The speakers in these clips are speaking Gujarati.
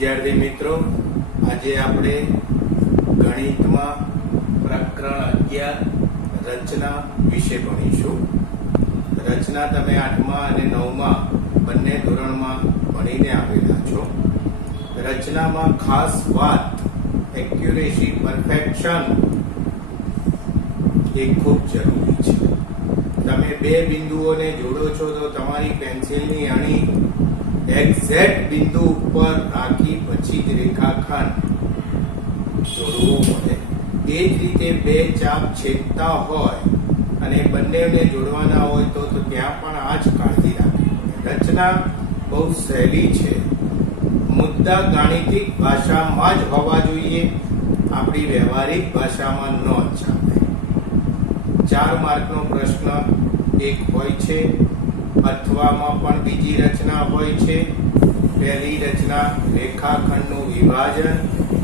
વિદ્યાર્થી મિત્રો, આજે આપણે ગણિતમાં પ્રકરણ 11 રચના વિશે ભણીશું. રચના તમે 8મા અને 9મા બંને ધોરણમાં ભણીને આવેલા છો. રચનામાં ખાસ વાત એક્યુરેસી, પરફેક્શન એ ખૂબ જરૂરી છે. તમે બે બિંદુઓને જોડો છો તો તમારી પેન્સિલની અણી એક્ઝેક્ટ બિંદુ ઉપર રાખી પછી જ રેખાખંડ જોડવો પડે. એ જ રીતે બે ચાપ છેદતા હોય અને બંનેને જોડવાના હોય તો ત્યાં પણ આ જ કાળજી રાખવી પડે. રચના બહુ સહેલી છે. મુદ્દા ગાણિતિક ભાષામાં જ હોવા જોઈએ, આપણી વ્યવહારિક ભાષામાં ન ચાલે. 4 માર્કનો પ્રશ્ન એક હોય છે, અથવામાં પણ બીજી રચના હોય છે. પહેલી રચના રેખાખંડનું વિભાજન,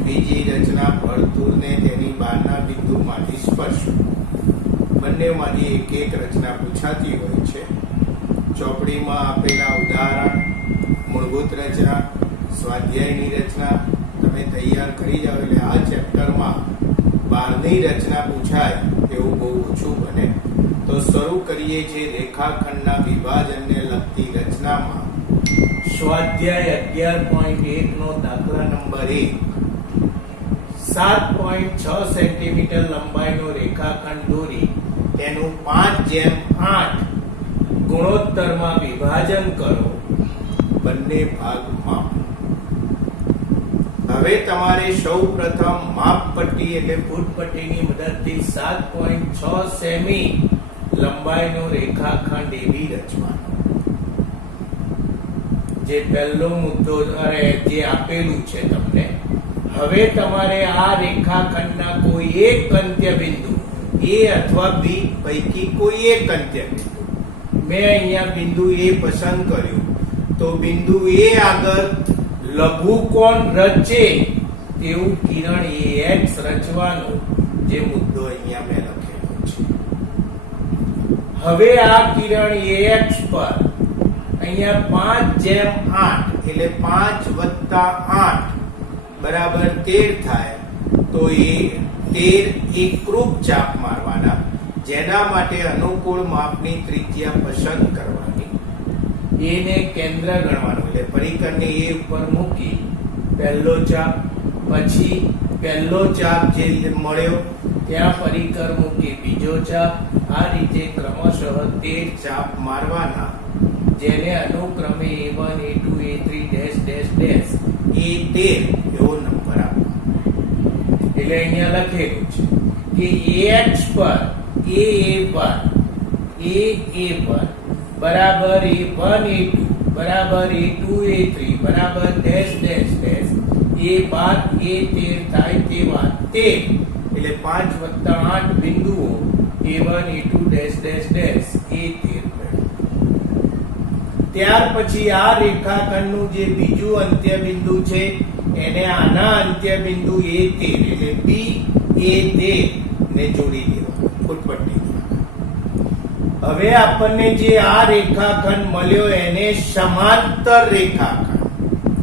બીજી રચના વર્તુળને તેની બહારના બિંદુમાંથી સ્પર્શવું. બંનેમાંથી એક એક રચના પૂછાતી હોય છે. ચોપડીમાં આપેલા ઉદાહરણ, મૂળભૂત રચના, સ્વાધ્યાયની રચના તમે તૈયાર કરી જાઓ એટલે આ ચેપ્ટરમાં બહારની રચના પૂછાય એવું બહુ ઓછું બને. તો શરૂ કરીએ છીએ રેખાખંડના વિભાજનને લગતી રચનામાં. સ્વાધ્યાય 11.1 નો દાખલા નંબર 1. 7.6 સેન્ટીમીટર લંબાઈનો રેખાખંડ દોરી તેનું 5:8 ગુણોત્તરમાં વિભાજન કરો. બંને ભાગમાં. હવે તમારે સૌ પ્રથમ માપપટ્ટી એટલે ફૂટપટ્ટીની મદદથી 7.6 સેમી લંબાઈનો રેખાખંડ એવી રચવાનો. જે પહેલો મુદ્દો જે આપેલું છે તમને. હવે તમારે આ રેખાખંડના કોઈ એક અંત્ય બિંદુ A અથવા B પૈકી કોઈ એક અંત્ય બિંદુ, મેં અહીંયા બિંદુ A પસંદ કર્યું તો બિંદુ A આગળ લઘુકોણ રચે તેવું કિરણ AX રચવાનું, જે મુદ્દો અહીંયા મેં લખેલો છે. હવે આ કિરણ AX પર અહીંયા 5:8 એટલે 5+8 બરાબર 13 થાય. તો એ 13 એકરૂપ ચાપ મારવાના, જેના માટે અનુકૂળ માપની ત્રિજ્યા પસંદ કરવાની. એને કેન્દ્ર ગણવાનું એટલે પરિકરને એ ઉપર મૂકી પહેલો ચાપ, પછી પહેલો ચાપ જે મળ્યો ત્યાં પરિકર મૂકી બીજો ચાપ. આ રીતે ક્રમશઃ 13 ચાપ મારવાના, જેને અનુક્રમે A1, A2, A3 ડેશ એ 13 એવો નંબર આપો. એટલે અહીંયા લખેલું છે કે AX પર AA1 બરાબર A1 A2 બરાબર A2 A3 બરાબર ડેશ એ બાદ A13 થાય તેવા 13 એટલે 5+8 બિંદુઓ A1 A2 ડેશ A13. ત્યાર પછી આ રેખાખંડનું જે બીજું અંત્ય બિંદુ છે એને આના અંત્ય બિંદુ A13 એટલે B A13 ને જોડી દેવાનું ફૂટપટ્ટી દ્વારા. હવે આપણને જે આ રેખાખંડ મળ્યો એને સમાંતર રેખાખંડ.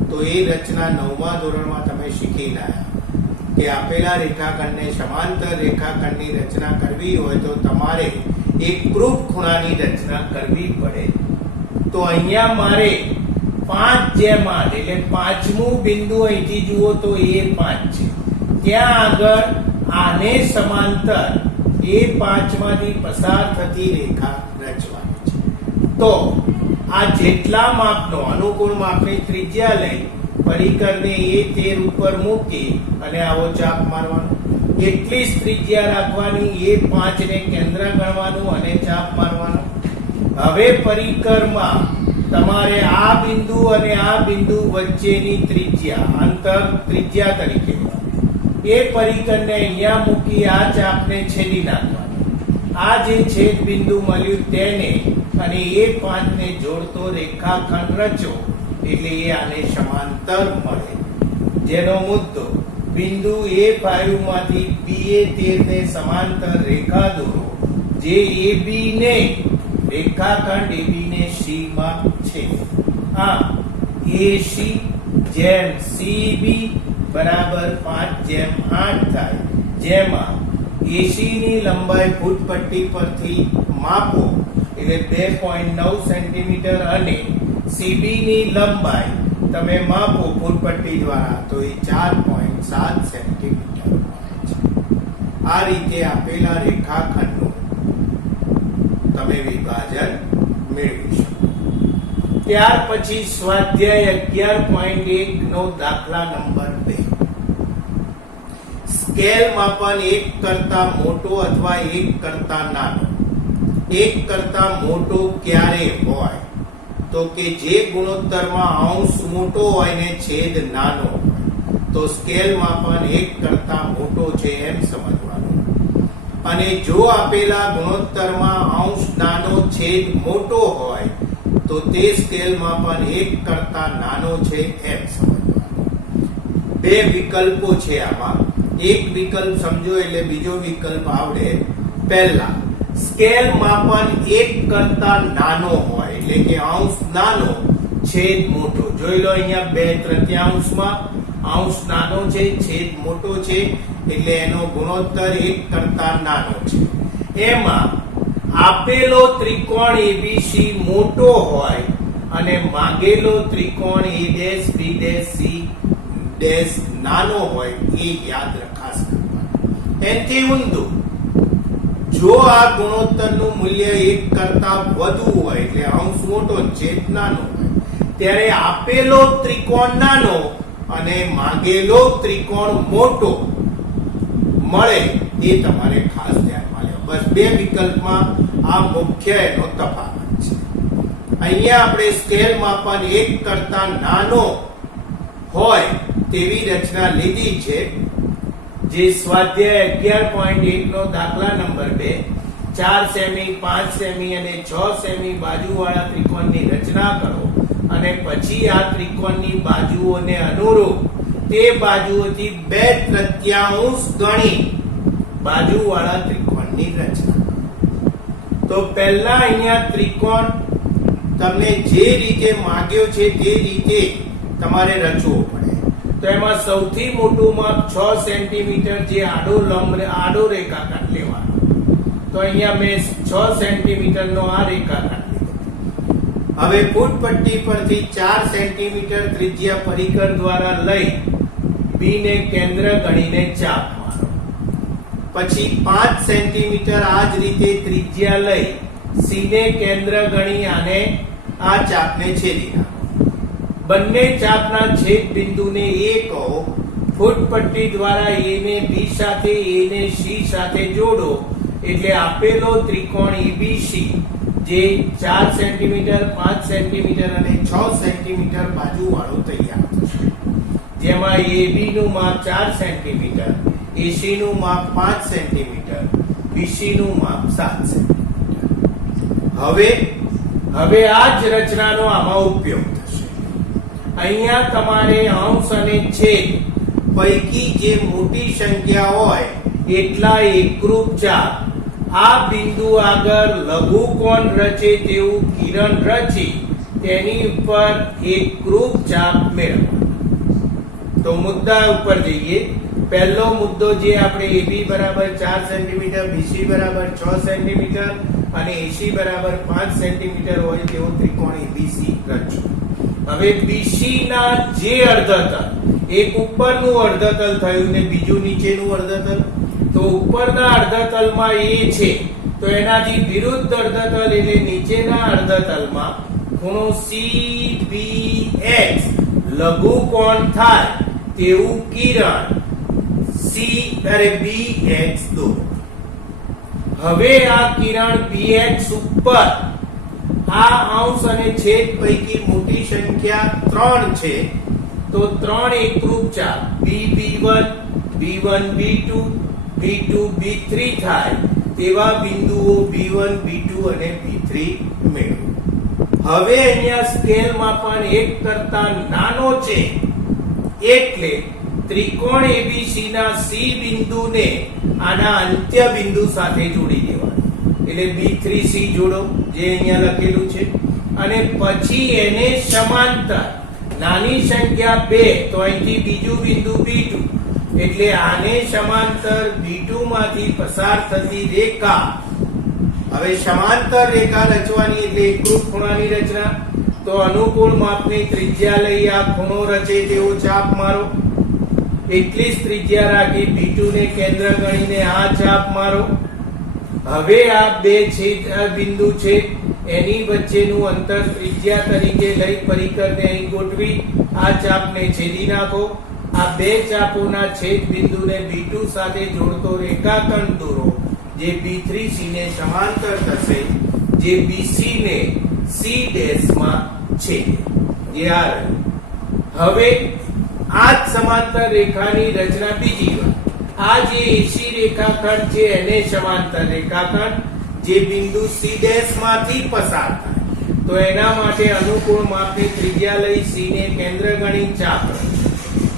તો એ રચના 9મા ધોરણમાં તમે શીખી ગયા કે આપેલા રેખાખંડને સમાંતર રેખાખંડની રચના કરવી હોય તો તમારે એકરૂપ ખૂણાની રચના કરવી પડે. તો અહીંયા મારે 5:8 એટલે પાંચમું બિંદુ અહીંથી જુઓ તો A5 છે, ત્યાં આગળ આને સમાંતર A5 માંથી પસાર થતી રેખા રચવાની છે. તો આ જેટલા માપનો અનુકૂળ માપની ત્રિજ્યા લઈ પરિકરને A13 ઉપર મૂકી અને આવો ચાપ મારવાનો. એટલી જ ત્રિજ્યા રાખવાની, A5 ને કેન્દ્ર ગણવાનું અને ચાપ મારવાનો. હવે પરિકરમાં તમારે આ બિંદુ અને આ બિંદુ વચ્ચેની ત્રિજ્યા, અંતર ત્રિજ્યા તરીકે એ પરિકરને અહીંયા મૂકી આ ચાપને છેદી નાખવાનો. આ જે છેદ બિંદુ મળ્યું તેને અને A5 ને જોડતો રેખાખંડ રચો એટલે એ આને સમાંતર મળે. જેનો મુદ્દો બિંદુ A5 માંથી BA13 ને સમાંતર રેખા દોરો, જે AB ને રેખાખંડ AB ને C માં છે. આ AC જેમ CB બરાબર 5/8 થાય, જેમાં AC ની લંબાઈ ફૂટપટ્ટી પરથી માપો એટલે 2.9 સેન્ટીમીટર અને CB ની લંબાઈ તમે માપો ફૂટપટ્ટી દ્વારા તો એ 4.7 સેન્ટીમીટર મળે છે. આ રીતે આપેલા રેખાખંડનું તમે વિભાજન મેળવી શકો. ત્યાર પછી સ્વાધ્યાય 11.1 નો દાખલા નંબર 2. સ્કેલ માપન 1 કરતા મોટો અથવા 1 કરતા નાનો. 1 કરતા મોટો ક્યારે હોય તો કે જે ગુણોત્તરમાં અંશ મોટો હોય ને છેદ નાનો હોય, તો સ્કેલ માપન 1 કરતા મોટો છે એમ સમજવાનું. અને જો આપેલા ગુણોત્તરમાં અંશ નાનો છેદ મોટો હોય તો તે સ્કેલ માપન 1 કરતા નાનો છે એમ સમજવાનું. બે વિકલ્પો છે આમાં. એક વિકલ્પ સમજો એટલે બીજો વિકલ્પ આવડે. પહેલા સ્કેલ માપન 1 કરતા નાનો હોય એટલે કે અંશ નાનો છેદ મોટો. જોઈ લો અહીંયા 2/3 અંશ નાનો છે છેદ મોટો છે એટલે એનો ગુણોત્તર 1 કરતા નાનો છે. એમાં આપેલો ત્રિકોણ ABC મોટો હોય અને માંગેલો ત્રિકોણ ABC નાનો હોય એ યાદ ખાસ કરવાનું. એનાથી ઊંધું જો આ ગુણોત્તરનું મૂલ્ય 1 કરતા વધુ હોય એટલે અંશ મોટો છેદ નાનો હોય ત્યારે આપેલો ત્રિકોણ નાનો અને માંગેલો ત્રિકોણ મોટો મળે એ તમારે ખાસ ધ્યાનમાં લેવું. બસ બે વિકલ્પમાં આ મુખ્ય એનો તફાવત છે. અહીંયા આપણે સ્કેલ માપન 1 કરતા નાનો હોય તેવી રચના લીધી છે, જે સ્વાધ્યાય 11.1 નો દાખલા નંબર 2. 4 સેમી 5 સેમી અને 6 સેમી બાજુવાળા ત્રિકોણની રચના કરો અને પછી આ ત્રિકોણની બાજુઓને અનુરૂપ તે બાજુઓથી 2/3 ગણી બાજુવાળા ત્રિકોણની રચના કરો. તો પહેલા અહીંયા ત્રિકોણ તમને જે રીતે માંગ્યો છે તે રીતે તમારે રચવો પડે. તો એમાં સૌથી મોટું માપ 6 સેન્ટીમીટર જે આડો રેખાખંડ લેવાનો. તો અહીંયા મેં 6 સેન્ટીમીટર નો આ રેખાખંડ લીધો. હવે ફૂટપટ્ટી પરથી 4 સેન્ટીમીટર ત્રિજ્યા પરિકર દ્વારા લઈ B ને કેન્દ્ર ગણીને ચાપ મારો. પછી 5 સેન્ટીમીટર આ જ રીતે ત્રિજ્યા લઈ C ને કેન્દ્ર ગણી અને આ ચાપને છેદી નાખો. બંને ચાપના છેદ બિંદુને A કહો. ફૂટપટ્ટી દ્વારા A ને B સાથે, A ને C સાથે જોડો એટલે આપેલો ત્રિકોણ ABC જે 4 સેન્ટીમીટર 5 સેન્ટીમીટર અને 6 સેન્ટીમીટર બાજુ વાળો તૈયાર થશે. જેમાં AB નું માપ 4 સેન્ટીમીટર, AC નું માપ 5 સેન્ટીમીટર, BC નું માપ 7 સેન્ટીમીટર. હવે આ જ રચનાનો આમાં ઉપયોગ થશે. અહીંયા તમારે અંશ અને છેદ પૈકી જે મોટી સંખ્યા હોય એટલા એકરૂપ ચાપ આ બિંદુ આગળ લઘુકોણ રચે તેવું કિરણ રચી તેની ઉપર એકરૂપ ચાપ મેળવવાનો. તો મુદ્દા ઉપર જઈએ. પહેલો મુદ્દો જે આપણે AB બરાબર 4 સેન્ટીમીટર, BC બરાબર 6 સેન્ટીમીટર અને AC બરાબર 5 સેન્ટીમીટર હોય તેવો ત્રિકોણ ABC રચો. હવે BC ના જે અર્ધતલ, એક ઉપરનું અર્ધતલ થયું ને બીજું નીચેનું અર્ધતલ, તો ઉપરના અર્ધતલમાં A છે તો એનાથી વિરુદ્ધ અર્ધતલ એટલે નીચેના અર્ધતલમાં ખૂણો CBX લઘુકોણ થાય તેવું કિરણ BX દોરો. હવે આ કિરણ BX ઉપર આ અંશ અને છેદ પૈકી મોટી સંખ્યા 3 છે તો 3 એકરૂપ ચાપ B1 B1 B2 B2 B3 થાય તેવા બિંદુઓ B1 B2 અને B3 મેળવો. હવે અહીંયા સ્કેલ માપન 1 કરતા નાનો છે એટલે ત્રિકોણ ABC ના C બિંદુને આના અંત્ય બિંદુ સાથે જોડી દેવાનું. એટલે B3C જોડો જે અહીંયા લખેલું છે અને પછી એને સમાંતર નાની સંખ્યા 2 તો અહીંથી બીજું બિંદુ B2 એટલે આને સમાંતર B2 માંથી પસાર થતી રેખા. હવે સમાંતર રેખા રચવાની એટલે એકરૂપ ખૂણાની રચના. તો અનુકૂળ માપની ત્રિજ્યા લઈ આ ખૂણો રચે તેવો ચાપ મારો. એટલી જ ત્રિજ્યા રાખી B2 ને કેન્દ્ર ગણીને આ ચાપ મારો. હવે આ બે છેદ બિંદુ છે એની વચ્ચેનું અંતર ત્રિજ્યા તરીકે લઈ પરિકરને અહીં ગોઠવી આ ચાપને છેદી નાખો. આ બે ચાપોના છેદ બિંદુને B2 સાથે જોડતો રેખાખંડ દોરો જે B3C ને સમાંતર થશે, જે BC ને C' માં છેદે. જે આ રહ્યું. હવે આ જ સમાંતર રેખાની રચના બીજી વાર. આ જે AC રેખાખંડ છે એને સમાંતર રેખાખંડ જે બિંદુ C' માંથી પસાર થાય. તો એના માટે અનુકૂળ માપની ત્રિજ્યા લઈ C ને કેન્દ્ર ગણી ચાપ રચો.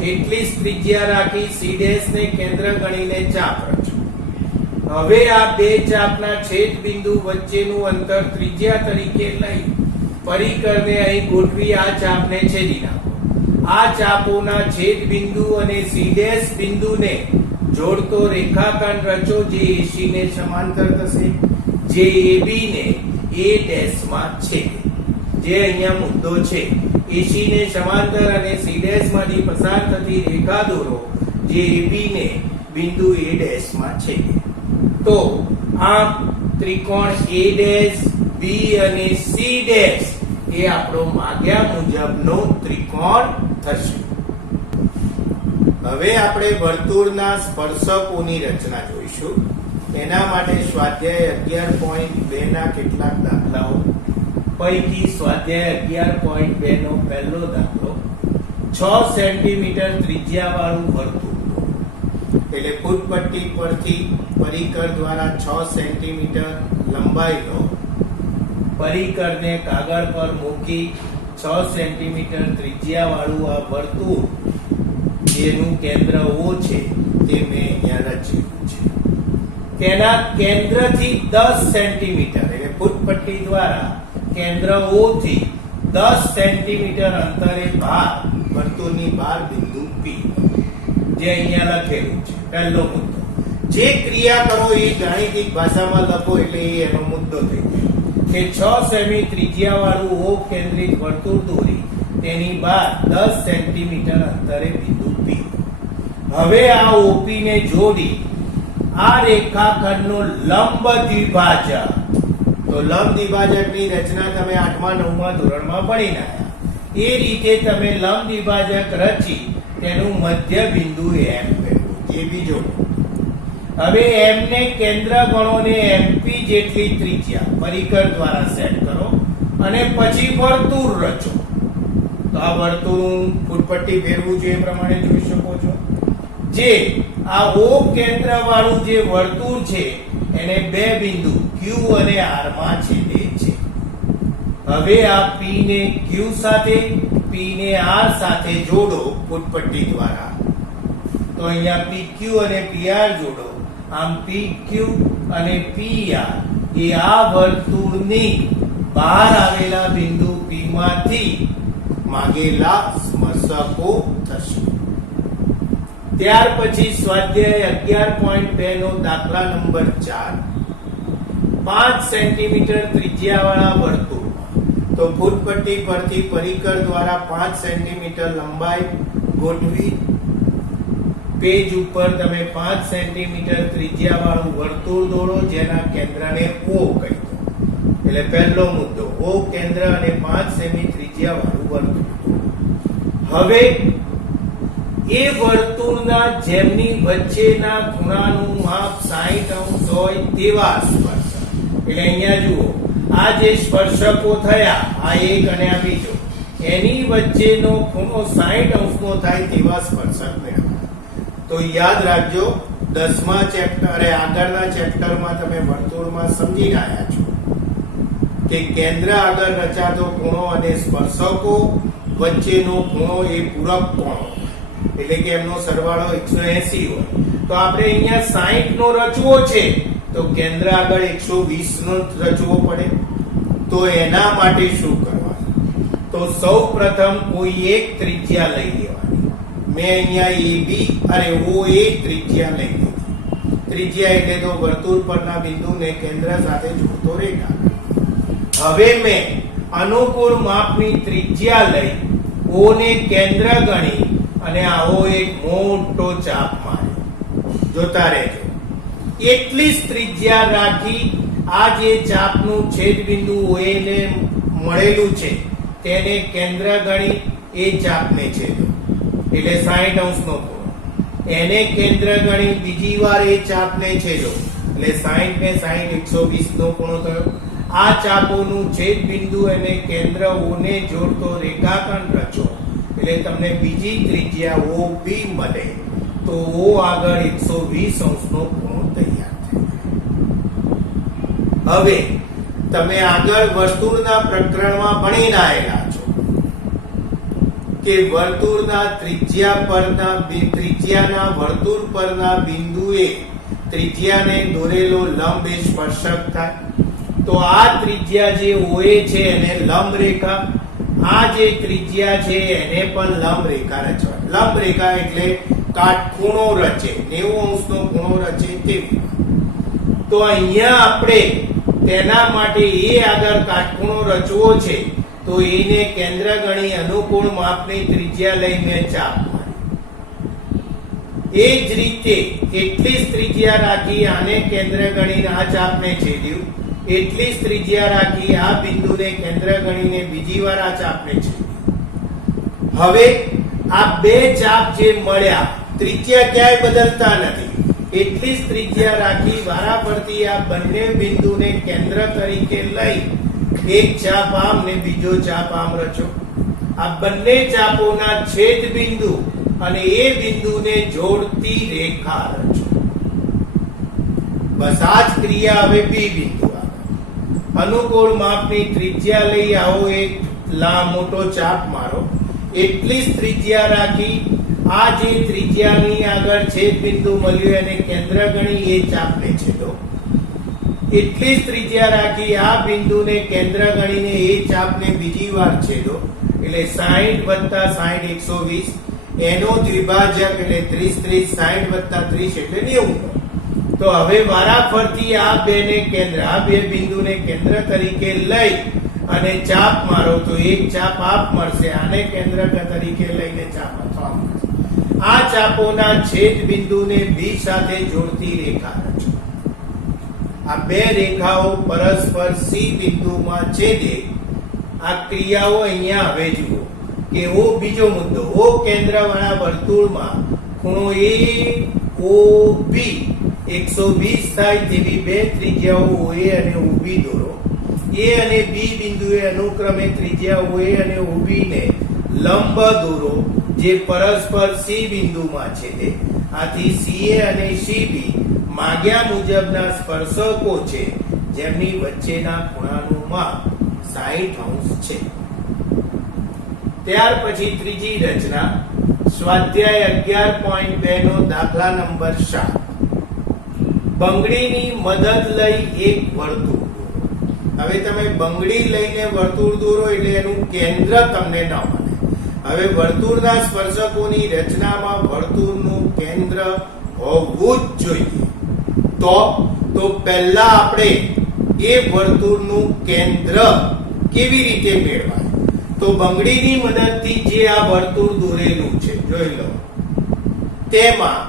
એટલી જ ત્રિજ્યા રાખી C' ને કેન્દ્ર ગણીને ચાપ રચો. હવે આ બે ચાપના છેદ બિંદુ વચ્ચેનું અંતર ત્રિજ્યા તરીકે લઈ પરિકરને અહીં ગોઠવી આ ચાપને છેદી નાખો. આ ચાપોના છેદ બિંદુ અને C' બિંદુને જોડતો રેખાખંડ રચો જે AC ને સમાંતર થશે, જે AB ને A' માં છેદે. જે અહીંયા મુદ્દો છે. AC ને સમાંતર અને C' માંથી પસાર થતી રેખા દોરો જે AB ને બિંદુ A' માં છેદે. તો આ ત્રિકોણ A', B અને C' એ આપણો માગ્યા મુજબનો ત્રિકોણ થશે. હવે આપણે વર્તુળના સ્પર્શકોની રચના જોઈશું. એના માટે સ્વાધ્યાય 11.2 ના કેટલાક દાખલાઓ. પૈકી સ્વાધ્યાય 11.2 નો પહેલો દાખલો 6 સેન્ટીમીટર ત્રિજ્યાવાળું વર્તુળ. એટલે ફૂટપટ્ટી પરથી પરિકર દ્વારા 6 સેન્ટીમીટર લંબાઈ લો. પરિકરને કાગળ પર મૂકી 6 સેન્ટીમીટર ત્રિજ્યાવાળું આ વર્તુળ જેનું કેન્દ્ર O છે તે મેં અહીંયા રચેલું છે. તેના કેન્દ્રથી 10 સેન્ટીમીટર એટલે ફૂટપટ્ટી દ્વારા કેન્દ્ર O થી 10 સેન્ટીમીટર અંતરે બહાર વર્તુળની બહાર બિંદુ P જે અહીંયા લખેલું છે. પહેલો મુદ્દો. જે ક્રિયા કરો એ ગાણિતિક ભાષામાં લખો એટલે એનો મુદ્દો થઈ જાય કે 6 સેમી ત્રિજ્યાવાળું O કેન્દ્રિત વર્તુળ દોરી તેની બહાર 10 સેન્ટીમીટર અંતરે બિંદુ P. હવે આ OP ને જોડી આ રેખાખંડનો લંબ દ્વિભાજક. તો લંબ દ્વિભાજકની રચના તમે 8મા 9મા ધોરણમાં ભણીને આવ્યા. એ રીતે તમે લંબ દ્વિભાજક રચી તેનું મધ્ય બિંદુ M મેળવો. જે બીજો. હવે M ને કેન્દ્ર ગણો ને MP જેટલી ત્રિજ્યા પરિકર દ્વારા સેટ કરો અને પછી વર્તુળ રચો. તો આ વર્તુળ ફૂટપટ્ટી ફેરવું છે એ પ્રમાણે જોઈ શકો છો. જે આ O કેન્દ્ર વાળું જે વર્તુળ છે એને બે બિંદુ Q અને R માં છેદે છે. હવે આ P ને Q સાથે P ને R સાથે જોડો ફૂટપટ્ટી દ્વારા. તો અહીંયા PQ અને PR જોડો. આમ PQ અને PR એ આ વર્તુળની બહાર આવેલા બિંદુ P માંથી માગેલા સ્પર્શકો થશે. ત્યાર પછી સ્વાધ્યાય 11.2 નો દાખલા નંબર 4. 5 સેન્ટીમીટર ત્રિજ્યાવાળા વર્તુળ. તો ફૂટપટ્ટી પરથી પરિકર દ્વારા 5 સેન્ટીમીટર લંબાઈ ગોઠવી પેજ ઉપર તમે 5 સેન્ટીમીટર ત્રિજ્યાવાળું વર્તુળ દોરો જેના કેન્દ્રને O કહી દો. એટલે પહેલો મુદ્દો O કેન્દ્ર અને 5 સેમી ત્રિજ્યાવાળું વર્તુળ. હવે એ વર્તુળના જેમની વચ્ચેના ખૂણાનું માપ 60 અંશ હોય તેવા સ્પર્શક. એટલે અહીંયા જુઓ આ જે સ્પર્શકો થયા આ એક અને આ બીજો એની વચ્ચેનો ખૂણો 60 અંશનો થાય તેવા સ્પર્શક મેળવો. તો યાદ રાખજો 10મા ચેપ્ટર આગળના ચેપ્ટરમાં તમે વર્તુળમાં સમજીને આવ્યા છો કે કેન્દ્ર આગળ રચાતો ખૂણો અને સ્પર્શકો વચ્ચેનો ખૂણો એ પૂરક કોણો એટલે કે એમનો સરવાળો 180 હોય. તો આપણે અહીંયા 60 નો રચવો છે તો કેન્દ્ર આગળ 120 નો રચવો પડે. તો એના માટે શું કરવાનું? તો તો સૌ પ્રથમ કોઈ એક ત્રિજ્યા લઈ લેવાની. મેં અહીંયા AB અને OA ત્રિજ્યા લઈ લીધી. ત્રિજ્યા એટલે તો વર્તુળ પરના બિંદુને કેન્દ્ર સાથે જોડતો રેખાખંડ. હવે મેં અનુકૂળ માપની ત્રિજ્યા લઈ O ને કેન્દ્ર ગણી અને આવો એક મોટો ચાપ માર્યો. જોતા રહેજો. એટલી જ ત્રિજ્યા રાખી આ જે ચાપનું છેદ બિંદુ OA ને મળેલું છે તેને કેન્દ્ર ગણી એ ચાપને છેદો એટલે 60 અંશનો ખૂણો. એને કેન્દ્ર ગણી બીજી વાર એ ચાપને છેદો એટલે 60 ને 60 120 નો ખૂણો થયો. આ ચાપોનું છેદ બિંદુ અને કેન્દ્ર O ને જોડતો રેખાખંડ રચો એટલે તમને બીજી ત્રિજ્યા OB મળે તો O આગળ 120 અંશનો ખૂણો તૈયાર થાય. હવે તમે આગળ વર્તુળના પ્રકરણમાં ભણીને આવેલા છો કે વર્તુળના ત્રિજ્યાના વર્તુળ પરના બિંદુએ ત્રિજ્યાને દોરેલો લંબ એ સ્પર્શક થાય. તો આ ત્રિજ્યા જે OA છે એને લંબ રેખા, આ જે ત્રિજ્યા છે એને પણ લંબ રેખા રચવા. લંબ રેખા એટલે કાટખૂણો રચે, 90 અંશનો ખૂણો રચે તેવી. તો અહીંયા આપણે તેના માટે એ આગળ કાટખૂણો રચવો છે તો એને કેન્દ્ર ગણી અનુકૂળ માપની ત્રિજ્યા લઈને ચાપ મારી. એ જ રીતે એટલી જ ત્રિજ્યા રાખી આને કેન્દ્ર ગણીને આ ચાપને છેદ્યું. એટલી જ ત્રિજ્યા રાખી આ બિંદુને કેન્દ્ર ગણીને બીજી વાર આ ચાપને છેદ્યું. હવે આ બે ચાપ જે મળ્યા ત્રિજ્યા ક્યાંય બદલતા નથી. એટલી જ ત્રિજ્યા રાખી વારાફરતી આ બંને બિંદુને કેન્દ્ર તરીકે લઈ એક ચાપ આમ ને બીજો ચાપ આમ રચો. આ બંને ચાપોના છેદ બિંદુ અને એ બિંદુને જોડતી રેખા રચો. બસ આ જ ક્રિયા હવે B બિંદુ આગળ. અનુકૂળ માપની ત્રિજ્યા લઈ આવો એક મોટો ચાપ મારો. એટલી જ ત્રિજ્યા રાખી આ જે ત્રિજ્યાની આગળ છેદ બિંદુ મળ્યું એને કેન્દ્ર ગણી એ ચાપને છેદો. એટલી જ ત્રિજ્યા રાખી આ બિંદુને કેન્દ્ર ગણીને એ ચાપને બીજી વાર છેદો એટલે 60 + 60 120 એનો દ્વિભાજક એટલે 30 30 60 + 30 એટલે 90. તો હવે વારાફરતી આ બેને કેન્દ્ર, આ બે બિંદુને કેન્દ્ર તરીકે લઈ અને ચાપ મારો તો એક ચાપ આપ મળશે. આને કેન્દ્ર તરીકે લઈને ચાપ અથવા મળશે. આ ચાપોના છેદ બિંદુને B સાથે જોડતી રેખા રચો. આ બે રેખાઓ પરસ્પર C બિંદુમાં છેદે. આ ક્રિયાઓ અહીંયા હવે જુઓ કે O બીજો મુદ્દો, O કેન્દ્રવાળા વર્તુળમાં ખૂણો AOB 120 થાય તેવી બે ત્રિજ્યાઓ OA અને OB દોરો. A અને B બિંદુએ અનુક્રમે ત્રિજ્યા OA અને OB ને લંબ દોરો જે પરસ્પર C બિંદુમાં છેદે. આથી CA અને CB માંગ્યા મુજબના સ્પર્શકો છે જેમની વચ્ચેના ખૂણાનું માપ 60 અંશ છે. ત્યાર પછી ત્રીજી રચના સ્વાધ્યાય 11.2 નો દાખલા નંબર 7. બંગડીની મદદ લઈ એક વર્તુળ દોરો. હવે તમે બંગડી લઈને વર્તુળ દોરો એટલે એનું કેન્દ્ર તમને ન મળે. હવે વર્તુળના સ્પર્શકોની રચનામાં વર્તુળનું કેન્દ્ર હોવું જ જોઈએ. તો પહેલા આપણે એ વર્તુળનું કેન્દ્ર કેવી રીતે મેળવાય? તો બંગડીની મદદથી જે આ વર્તુળ દોરેલું છે જોઈ લો, તેમાં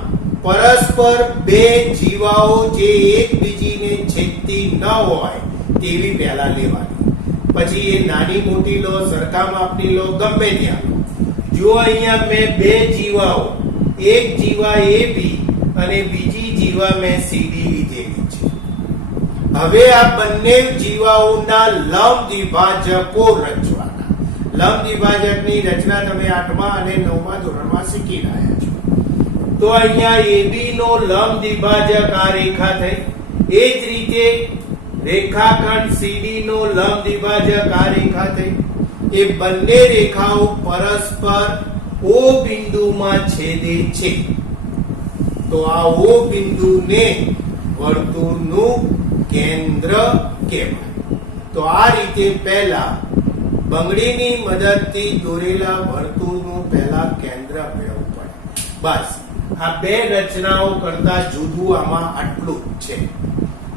પરસ્પર બે જીવાઓ જે એકબીજીને છેદતી ન હોય તેવી પહેલા લેવાની. પછી એ નાની મોટી લો, સરખા માપની લો, ગમે ત્યાં. જો અહીંયા મેં બે જીવાઓ, એક જીવા AB અને બીજી જીવા મેં CD લીધેલી છે. હવે આ બંને જીવાઓના લંબ દ્વિભાજકો રચવાના. લંબ દ્વિભાજકની રચના તમે 8મા અને 9મા ધોરણમાં શીખી રહ્યા છો. તો અહીંયા AB નો લંબ દ્વિભાજક આ રેખા થઈ. એ જ રીતે રેખાખંડ CD નો લંબ દ્વિભાજક આ રેખા થઈ. એ બંને રેખાઓ પરસ્પર O બિંદુમાં છેદે છે. તો આ O બિંદુને વર્તુળનું કેન્દ્ર કહેવાય. તો આ રીતે પહેલા બંગડીની મદદથી દોરેલા વર્તુળનું પહેલા કેન્દ્ર મેળવવું પડે. બસ આ બે રચનાઓ કરતા જુદું આમાં આટલું જ છે.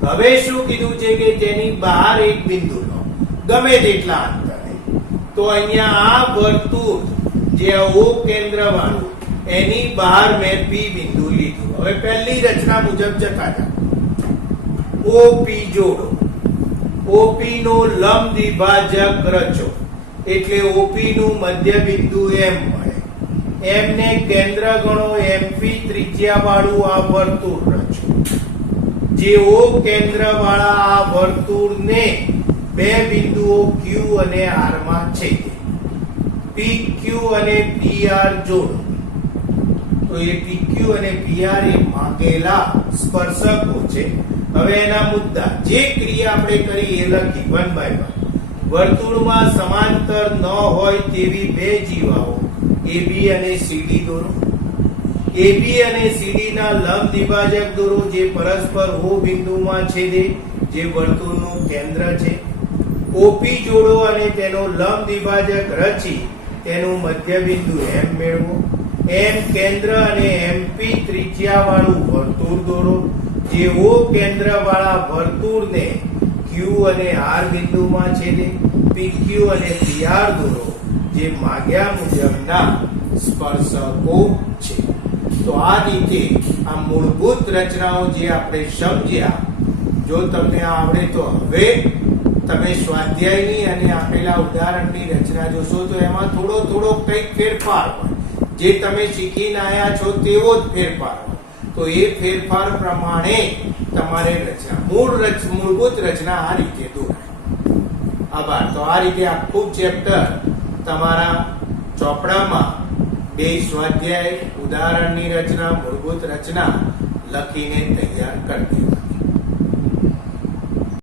હવે શું કીધું છે કે તેની બહાર એક બિંદુ લો, ગમે તેટલા અંતરે. તો અહીંયા આ વર્તુળ જે ઓ કેન્દ્ર વાળું એની બહાર મેં પી બિંદુ લીધું. હવે પહેલી રચના મુજબ જતા હતા. ઓપી જોડો, ઓપી નો લંબ દ્વિભાજક રચો એટલે ઓપી નું મધ્ય બિંદુ એમ મળે. એમને કેન્દ્ર ગણો, એમપી ત્રિજ્યા વાળું આ વર્તુળ રચો. જે ઓ કેન્દ્ર વાળા આ વર્તુળને બે બિંદુઓ ક્યુ અને આર માં છેદે. PQ અને PR જોડો. તો એ PQ અને PR એ માગેલા સ્પર્શકો છે. હવે એના મુદ્દા જે ક્રિયા આપણે કરી એ લખી 1/1. વર્તુળમાં સમાંતર ન હોય તેવી બે જીવાઓ AB અને CD દોરો. AB અને CD ના લંબ દ્વિભાજક દોરો જે પરસ્પર O બિંદુમાં છેદે, જે વર્તુળનું કેન્દ્ર છે. OP જોડો અને તેનો લંબ દ્વિભાજક રચી તેનું મધ્ય બિંદુ M મેળવો. M કેન્દ્ર અને MP ત્રિજ્યા વાળું વર્તુળ દોરો જે O કેન્દ્ર વાળા વર્તુળને Q અને R બિંદુમાં છેદે. PQ અને PR દોરો જે માગ્યા મુજબના સ્પર્શકો છે. તો આ રીતે આ મૂળભૂત રચનાઓ જે આપણે સમજ્યા, જો તમને આવડે તો હવે તમે સ્વાધ્યાયની અને આપેલા ઉદાહરણની રચના જોશો તો એમાં થોડો કંઈક ફેરફાર હોય. જે તમે શીખીને આવ્યા છો તેવો જ ફેરફાર હોય. તો એ ફેરફાર પ્રમાણે તમારે રચના મૂળભૂત રચના આ રીતે દોરાય. આભાર. તો આ રીતે આખું ચેપ્ટર તમારા ચોપડામાં બે સ્વાધ્યાય, ઉદાહરણની રચના, મૂળભૂત રચના લખીને તૈયાર કરી દેવા.